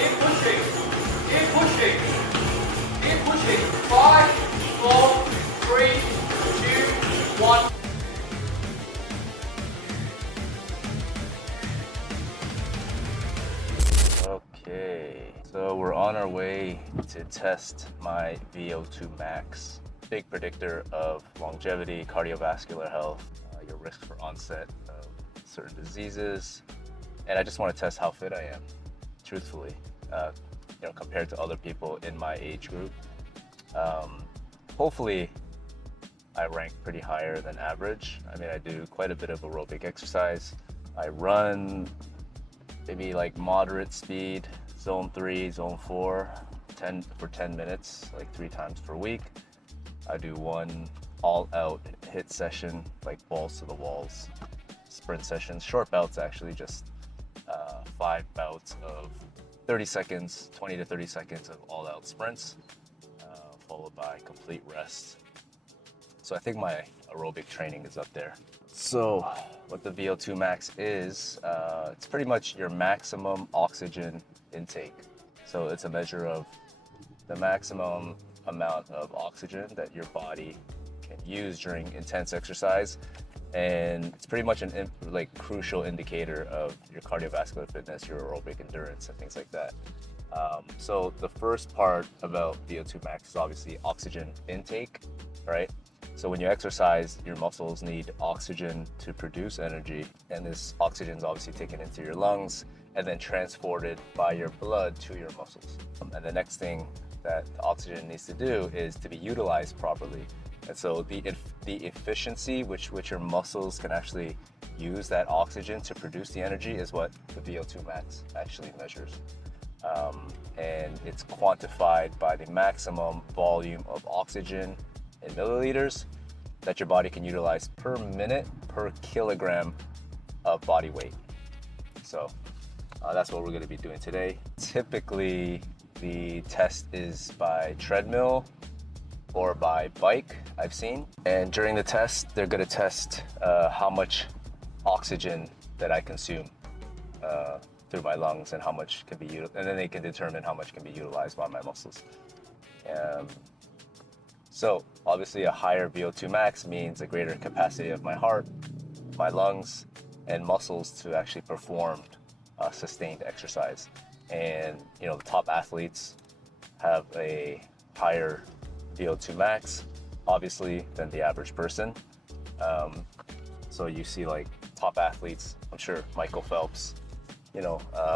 Keep pushing. Keep pushing. Keep pushing. 5, 4, 3, 2, 1. Okay, so we're on our way to test my VO2 Max, big predictor of longevity, cardiovascular health, your risk for onset of certain diseases, and I just want to test how fit I am, truthfully, compared to other people in my age group. Hopefully, I rank pretty higher than average. I mean, I do quite a bit of aerobic exercise. I run maybe like moderate speed, zone 3, zone 4, 10 minutes, like 3 times per week. I do one all-out hit session, like balls to the walls, sprint sessions, short bouts actually, just 5 bouts of 30 seconds, 20 to 30 seconds of all-out sprints, followed by complete rest. So I think my aerobic training is up there. So what the VO2 Max is, it's pretty much your maximum oxygen intake. So it's a measure of the maximum amount of oxygen that your body can use during intense exercise. And it's pretty much an crucial indicator of your cardiovascular fitness, your aerobic endurance, and things like that. So the first part about VO2 Max is obviously oxygen intake, right? So when you exercise, your muscles need oxygen to produce energy, and this oxygen is obviously taken into your lungs and then transported by your blood to your muscles. And the next thing that the oxygen needs to do is to be utilized properly. And so the efficiency which your muscles can actually use that oxygen to produce the energy is what the VO2 Max actually measures. And it's quantified by the maximum volume of oxygen in milliliters that your body can utilize per minute per kilogram of body weight. So that's what we're going to be doing today. Typically, the test is by treadmill or by bike, I've seen. And during the test, they're going to test how much oxygen that I consume through my lungs and how much can be utilized, and then they can determine how much can be utilized by my muscles. So obviously a higher VO2 max means a greater capacity of my heart, my lungs, and muscles to actually perform sustained exercise. And the top athletes have a higher VO2 max, obviously, than the average person. So you see like top athletes, I'm sure Michael Phelps,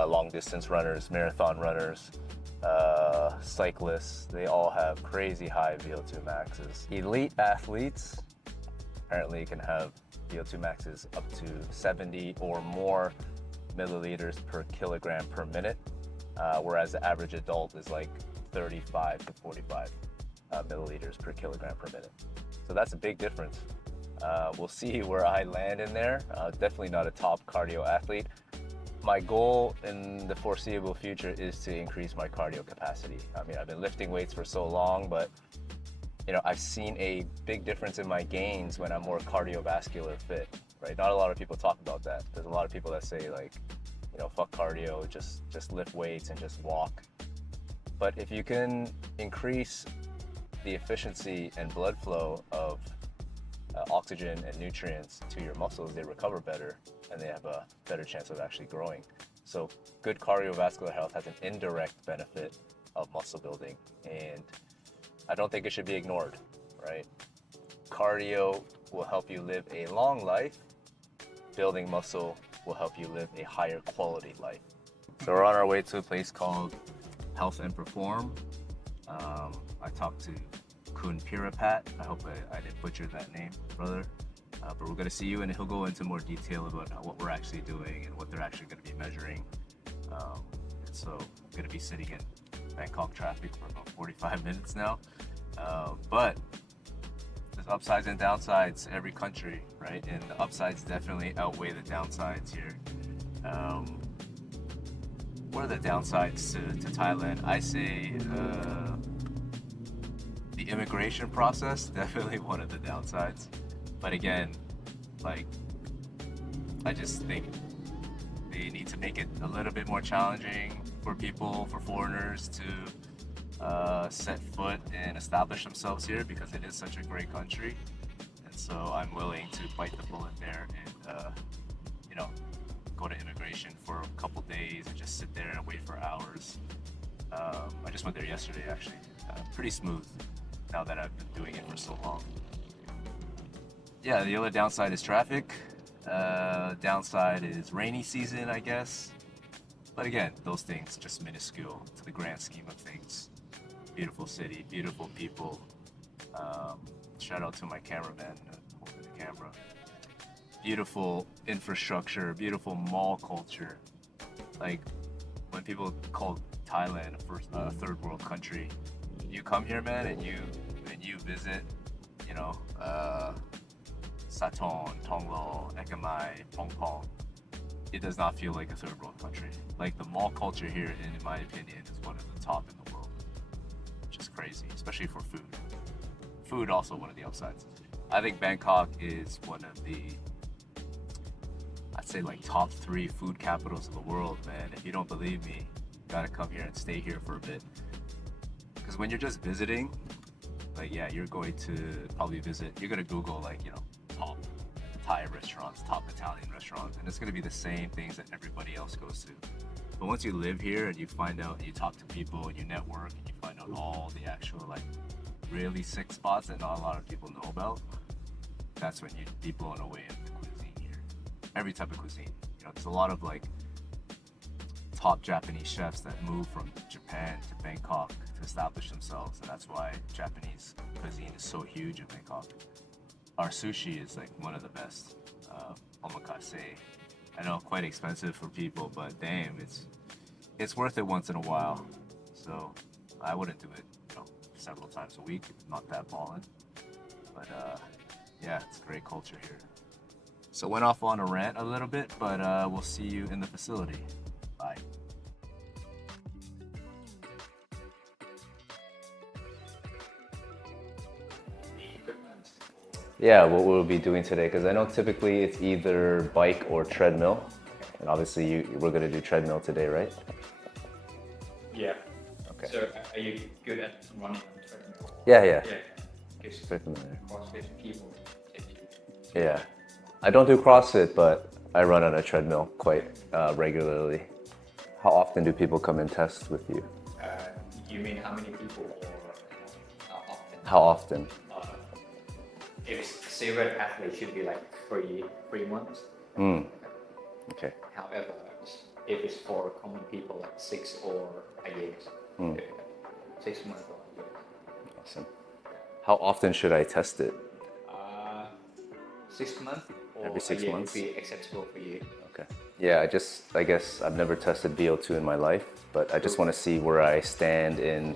long distance runners, marathon runners, cyclists, they all have crazy high VO2 maxes. Elite athletes apparently can have VO2 maxes up to 70 or more milliliters per kilogram per minute, whereas the average adult is like 35 to 45 milliliters per kilogram per minute. So that's a big difference. We'll see where I land in there. Definitely not a top cardio athlete. My goal in the foreseeable future is to increase my cardio capacity. I mean, I've been lifting weights for so long, but I've seen a big difference in my gains when I'm more cardiovascular fit, right? Not a lot of people talk about that. There's a lot of people that say like, fuck cardio, just lift weights and just walk. But if you can increase the efficiency and blood flow of oxygen and nutrients to your muscles, they recover better and they have a better chance of actually growing. So good cardiovascular health has an indirect benefit of muscle building, and I don't think it should be ignored, right? Cardio will help you live a long life. Building muscle will help you live a higher quality life. So we're on our way to a place called Health and Perform. I talked to Kun Pirapat. I hope I didn't butcher that name, brother. But we're going to see you, and he'll go into more detail about what we're actually doing and what they're actually going to be measuring. And so I'm going to be sitting in Bangkok traffic for about 45 minutes now. But there's upsides and downsides to every country, right? And the upsides definitely outweigh the downsides here. What are the downsides to Thailand? I say the immigration process, definitely one of the downsides. But again, I just think they need to make it a little bit more challenging for people, for foreigners to set foot and establish themselves here because it is such a great country. And so I'm willing to bite the bullet there and, you know, go to immigration for a couple days and just sit there and wait for hours. I just went there yesterday actually. Pretty smooth now that I've been doing it for so long. Yeah, the other downside is traffic. Downside is rainy season, I guess. But again, those things just minuscule to the grand scheme of things. Beautiful city, beautiful people. Shout out to my cameraman holding the camera. Beautiful infrastructure, beautiful mall culture. Like when people call Thailand a third world country, you come here, man, and you visit, you know, Saton, Tonglo, Ekamai, Pongpong. It does not feel like a third world country. Like the mall culture here, in my opinion, is one of the top in the world. Which is crazy, especially for food. Food also one of the upsides. I think Bangkok is one of the, I'd say like top 3 food capitals of the world, man. If you don't believe me, you gotta come here and stay here for a bit. Because when you're just visiting, like yeah, you're going to probably visit, you're gonna Google like, you know, top Thai restaurants, top Italian restaurants, and it's gonna be the same things that everybody else goes to. But once you live here and you find out and you talk to people and you network and you find out all the actual like really sick spots that not a lot of people know about, that's when you'd be blown away at the cuisine here. Every type of cuisine. You know, there's a lot of like top Japanese chefs that move from Japan to Bangkok to establish themselves, and that's why Japanese cuisine is so huge in Bangkok. Our sushi is like one of the best. Omakase. I know, quite expensive for people, but damn, it's worth it once in a while. So I wouldn't do it, you know, several times a week. Not that ballin', but yeah, it's a great culture here. So went off on a rant a little bit, but we'll see you in the facility. Bye. Yeah, what we'll be doing today, because I know typically it's either bike or treadmill, and obviously we're going to do treadmill today, right? Yeah. Okay. So are you good at running on treadmill? Yeah. Yeah. Very familiar. CrossFit people. Yeah. I don't do CrossFit, but I run on a treadmill quite regularly. How often do people come and test with you? You mean how many people or how often? How often? If it's serious athlete, should be like three months. Okay. However, if it's for common people, like 6 or a year. 6 months or a year. Awesome. How often should I test it? 6 months or Every 6 a year months? would be acceptable for you. Okay. Yeah, I guess I've never tested VO2 in my life, but I just want to see where I stand in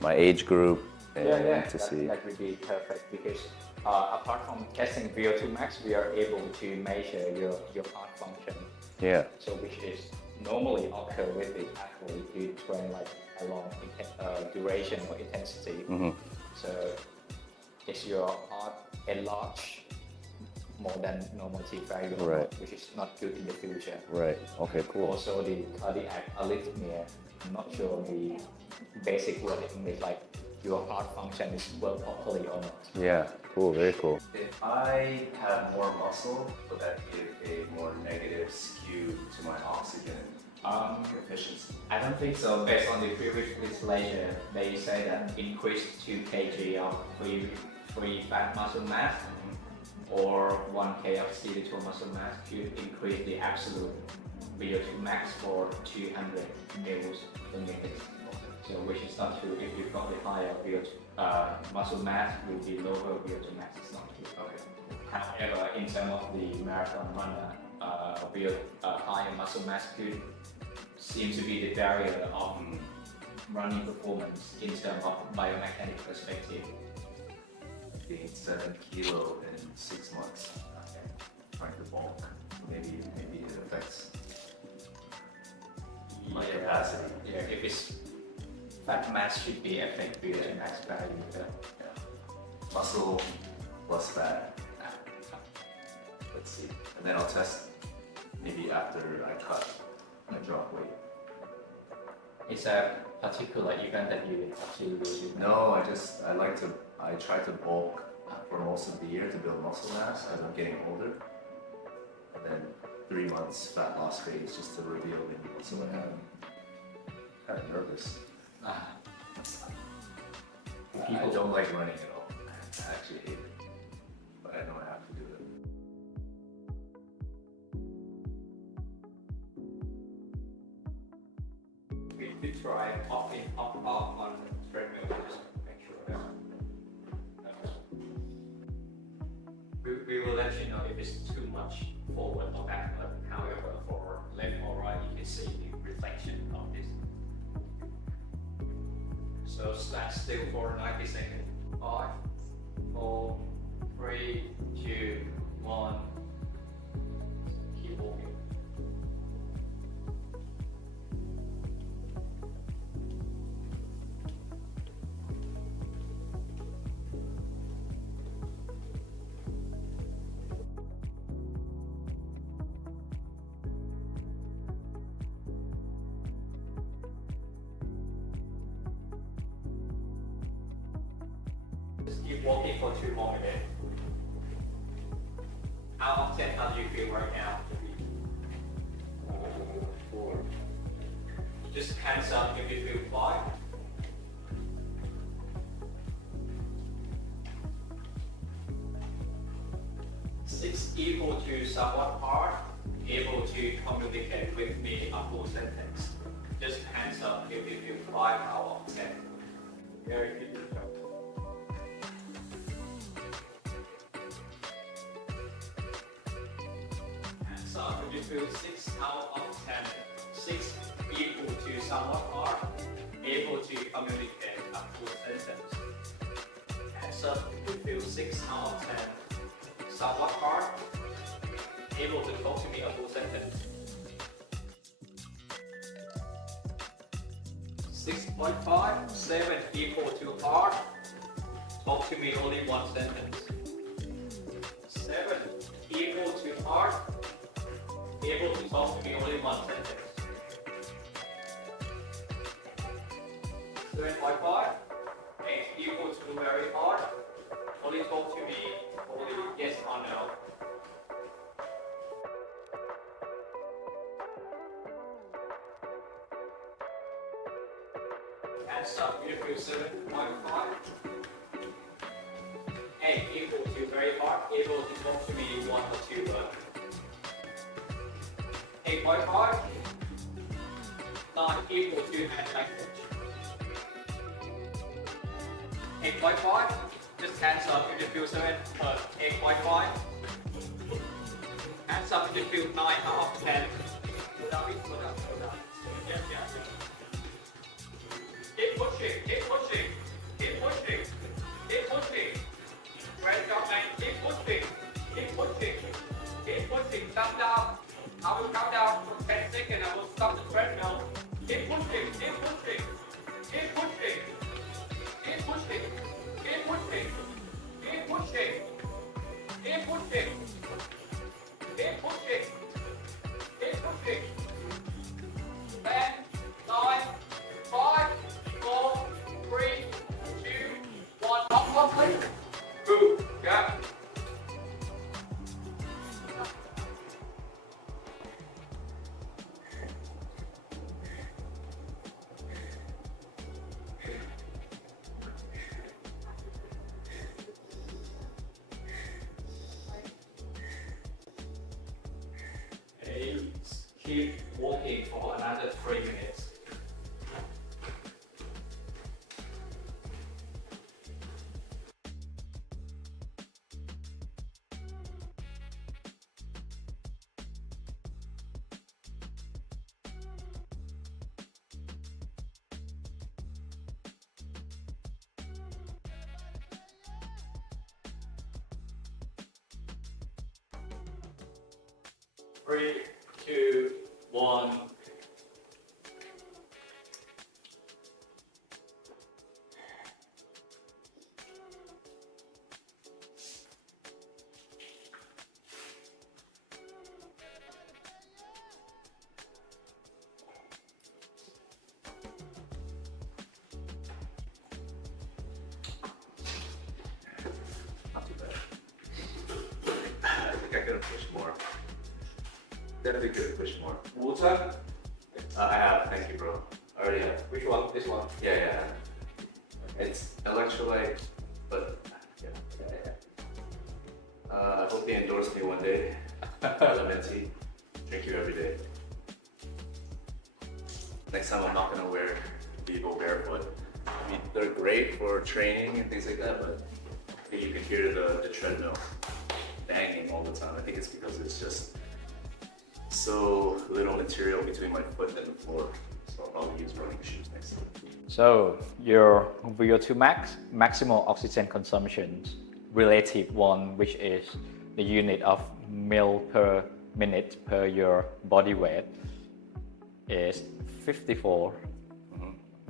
my age group and to see. That would be perfect because apart from testing VO2 Max, we are able to measure your heart function. Yeah. So which is normally occur with the athlete who train like a long duration or intensity. So is your heart enlarged more than normative value, Right. which is not good in the future. Right. Okay, cool. Also the cardiac arrhythmia, I'm not sure the basic word in English, like your heart function is well properly or not. Yeah, cool, very cool. If I have more muscle, would that give a more negative skew to my oxygen efficiency? I don't think so. Based on the previous legislation, they say that increase 2 kg of free fat muscle mass or 1 kg of CD2 muscle mass could increase the absolute VO2 max for 200 mils per minute. So which is not true. If you've got the higher VO2 muscle mass with the lower VO2 max, it's not true. Okay. However, in terms of the marathon runner, higher muscle mass could seem to be the barrier of running performance in terms of biomechanic perspective. I gained 7 kilo in 6 months. Okay. Trying to bulk. Maybe it affects my capacity. Yeah, if it's fat mass should be affect VO2 max value. Yeah. Muscle plus fat. Let's see. And then I'll test maybe after I drop weight. Is a particular event that you actually do? No, I try to bulk for most of the year to build muscle mass as I'm getting older. And then 3 months fat loss phase just to reveal maybe muscle I have. Kind of nervous. Ah. I don't like running at all. I actually hate it. But I know I have to do it. We could try pop in, pop off on the treadmill just to make sure that we will let you know if it's too much forward or backward. However, for left or right, you can see the reflection of this. So stand still for 90 seconds. 5, 4, 3, 2, 1. Keep walking. Just keep walking for 2 more minutes. Out of 10, how do you feel right now? 4. Just hands up if you feel 5. 6 equal to somewhat hard, able to communicate with me a full sentence. Just hands up if you feel 5 out of 10. Very good job. So if you feel 6 out of 10, 6 equal to somewhat hard, able to communicate a full sentence. And so if you feel 6 out of 10, somewhat hard, able to talk to me a full sentence. 6.5, 7 equal to hard, talk to me only one sentence. 7 equal to hard, able to talk to me only one sentence. 7.5, 8 equal to very hard, only talk to me only yes or no. And stop if you 7.5. 8 equal to very hard, able to talk to me 1 or 2 words. 8.5, 9 equal to hand language. 8.5, just hands up if you feel 7, 8.5. Hands up if you feel 9 out of 10. Go down. Yeah. Keep pushing. Press your hand, keep pushing. Count down. I will count down for 10 seconds. I will stop the treadmill. Keep pushing. Keep walking for another 3 minutes. Three, 2, 1. could have pushed more. Definitely could have pushed more. Water? I have, thank you, bro. I already have. Which one? This one? Yeah. It's electrolyte, but yeah. I hope they endorse me one day. Elementi. Drink you every day. Next time I'm not gonna wear Vivo barefoot. I mean, they're great for training and things like that, but you can hear the treadmill banging all the time. I think it's because it's just so little material between my foot and the floor. So I'll probably use running shoes next time. So your VO2 max, maximal oxygen consumption, relative one, which is the unit of mil per minute per your body weight, is 54.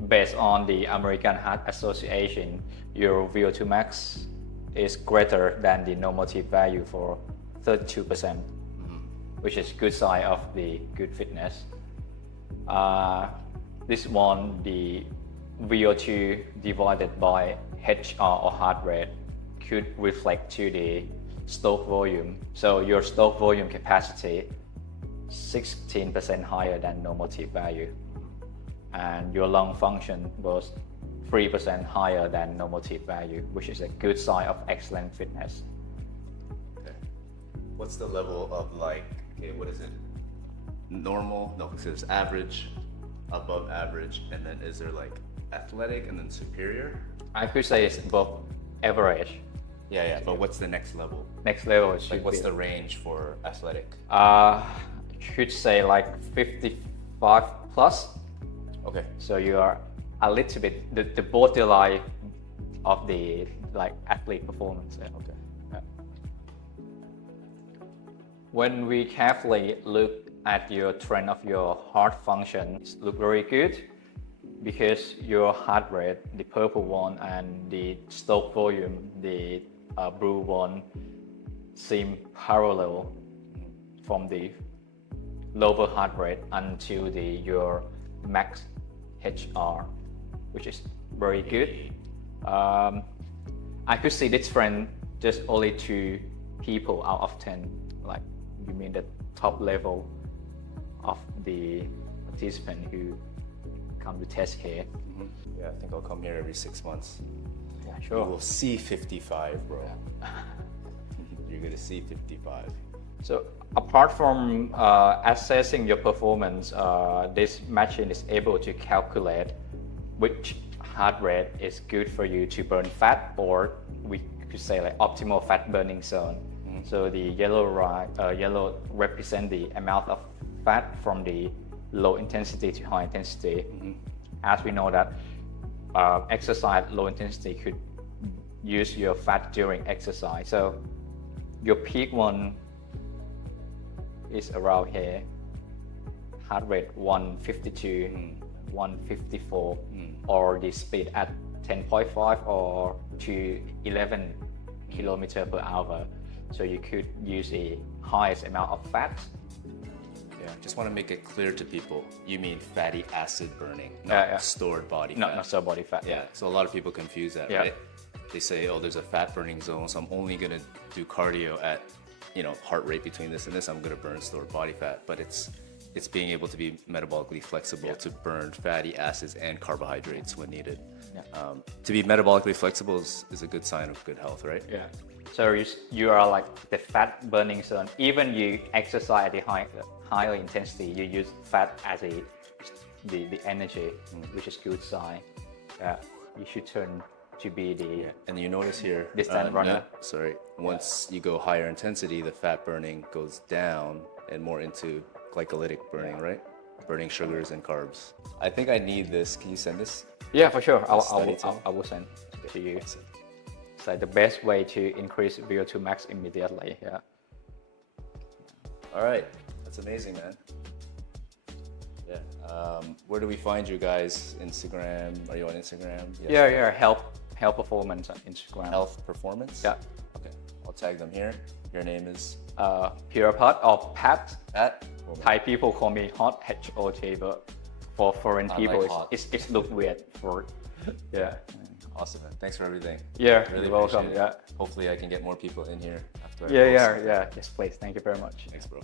Based on the American Heart Association, your VO2 max is greater than the normative value for 32%, which is good sign of the good fitness. This one, the VO2 divided by HR or heart rate could reflect to the stroke volume. So your stroke volume capacity 16% higher than normative value, and your lung function was 3% higher than normative value, which is a good sign of excellent fitness. Okay. What's the level of like, okay, what is it? Normal? No, because it's average, above average, and then is there like athletic and then superior? I could say it's above average. Yeah, but what's the next level? Next level should Like what's be, the range for athletic? should say like 55 plus. Okay. So you are a little bit the borderline of the like athlete performance. Yeah. Okay. Yeah. When we carefully look at your trend of your heart function, it look very good because your heart rate, the purple one, and the stroke volume, the blue one, seem parallel from the lower heart rate until your max HR, which is very good. I could see this trend just only 2 people out of 10. Like, you mean the top level of the participant who come to test here. Yeah, I think I'll come here every 6 months. Yeah, You sure. will see 55, bro. You're gonna see 55. So apart from assessing your performance, this machine is able to calculate which heart rate is good for you to burn fat, or we could say like optimal fat burning zone. So the yellow represent the amount of fat from the low intensity to high intensity. As we know that exercise low intensity could use your fat during exercise. So your peak one is around here, heart rate 152, 154, or the speed at 10.5 or to 11 kilometer per hour. So you could use a highest amount of fat. Yeah, just want to make it clear to people. You mean fatty acid burning, not stored body fat. Not so body fat. Yeah, so a lot of people confuse that, right? They say, oh, there's a fat burning zone, so I'm only gonna do cardio at, heart rate between this and this. I'm gonna burn stored body fat, but it's being able to be metabolically flexible to burn fatty acids and carbohydrates when needed. To be metabolically flexible is a good sign of good health, right? Yeah. So you are like the fat burning zone. Even you exercise at the higher intensity, you use fat as the energy, which is good sign. You should turn to be the And you notice here, distance runner. Once you go higher intensity, the fat burning goes down and more into glycolytic burning, right? Burning sugars and carbs. I think I need this. Can you send this? Yeah, for sure. Study time. I will send it to you. It's like the best way to increase VO2 max immediately. Yeah. All right, that's amazing, man. Yeah. Where do we find you guys? Instagram? Are you on Instagram? Yes. Yeah. Health performance on Instagram. Health performance. Yeah. Okay. I'll tag them here. Your name is Pirapat or Pat. Pat. Thai people call me Hot, HOT, but for foreign I people, like hot. it's look weird for, yeah. Awesome, man. Thanks for everything. Yeah, Really you're welcome. appreciate it. Yeah. Hopefully I can get more people in here after I Yeah, post yeah, something. yeah. Yes, please. Thank you very much. Thanks, bro.